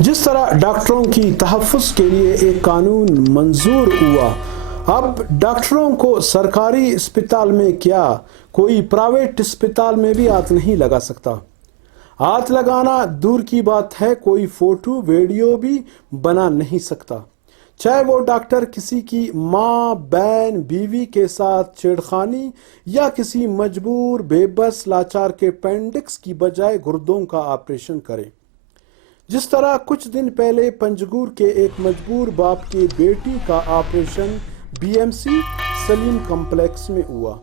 جس طرح ڈاکٹروں کی تحفظ کے لیے ایک قانون منظور ہوا، اب ڈاکٹروں کو سرکاری اسپتال میں کیا کوئی پرائیویٹ اسپتال میں بھی ہاتھ نہیں لگا سکتا۔ ہاتھ لگانا دور کی بات ہے، کوئی فوٹو ویڈیو بھی بنا نہیں سکتا، چاہے وہ ڈاکٹر کسی کی ماں، بہن، بیوی کے ساتھ چھیڑخانی یا کسی مجبور بے بس لاچار کے اپینڈکس کی بجائے گردوں کا آپریشن کرے۔ جس طرح کچھ دن پہلے پنجگور کے ایک مجبور باپ کی بیٹی کا آپریشن BMC سلیم کمپلیکس میں ہوا۔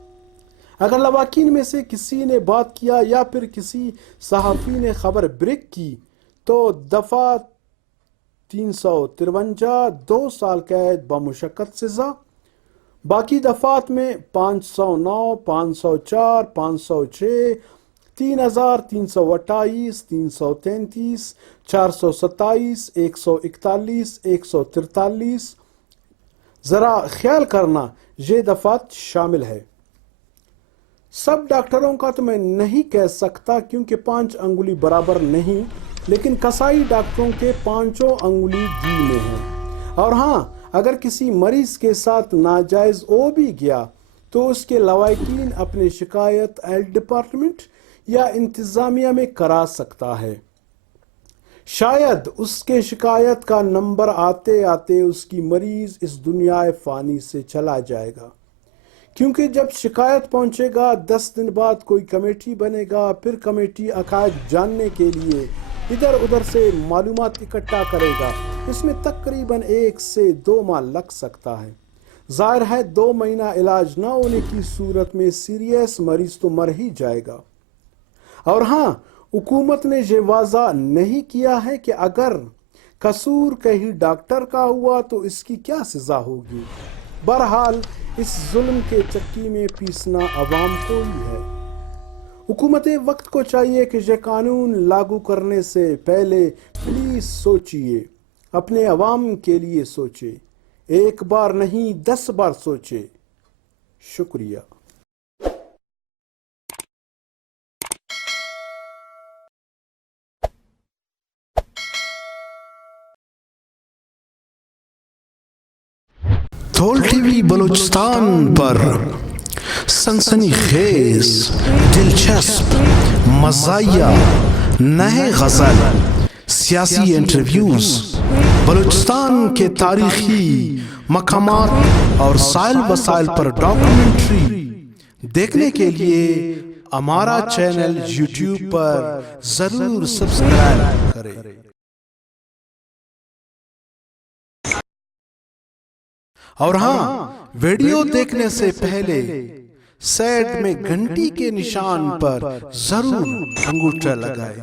اگر لواحقین میں سے کسی نے بات کیا یا پھر کسی صحافی نے خبر بریک کی تو دفعہ 353 2 سال قید بمشقت سزا، باقی دفعات میں 509، 504، 506، 3328، 333، 427، 141، 143۔ ذرا خیال کرنا یہ دفعات شامل ہے۔ سب ڈاکٹروں کا تو میں نہیں کہہ سکتا کیونکہ 5 انگلی برابر نہیں، لیکن کسائی ڈاکٹروں کے 5 انگلی دی میں ہیں۔ اور ہاں، اگر کسی مریض کے ساتھ ناجائز ہو بھی گیا تو اس کے لواحقین اپنی شکایت ہیلتھ ڈپارٹمنٹ یا انتظامیہ میں کرا سکتا ہے۔ شاید اس کے شکایت کا نمبر آتے آتے اس کی مریض اس دنیا فانی سے چلا جائے گا، کیونکہ جب شکایت پہنچے گا 10 دن بعد کوئی کمیٹی بنے گا، پھر کمیٹی عقائد جاننے کے لیے ادھر ادھر سے معلومات اکٹھا کرے گا۔ اس میں تقریباً 1 سے 2 ماہ لگ سکتا ہے۔ ظاہر ہے 2 مہینہ علاج نہ ہونے کی صورت میں سیریس مریض تو مر ہی جائے گا۔ اور ہاں، حکومت نے یہ واضح نہیں کیا ہے کہ اگر قصور کہیں ڈاکٹر کا ہوا تو اس کی کیا سزا ہوگی۔ بہرحال اس ظلم کے چکی میں پیسنا عوام کو ہی ہے۔ حکومت وقت کو چاہیے کہ یہ قانون لاگو کرنے سے پہلے پلیز سوچئے، اپنے عوام کے لیے سوچے، 1 بار نہیں 10 بار سوچے۔ شکریہ۔ تھول ٹی وی بلوچستان پر سنسنی خیز، دلچسپ، مزاحیہ، نئے غزل، سیاسی انٹرویوز، بلوچستان کے تاریخی مقامات اور سائل وسائل پر ڈاکومنٹری دیکھنے کے لیے ہمارا چینل YouTube پر ضرور سبسکرائب کریں۔ اور ہاں، ویڈیو دیکھنے سے پہلے سائڈ میں گھنٹی کے نشان پر ضرور انگوٹھا لگائیں۔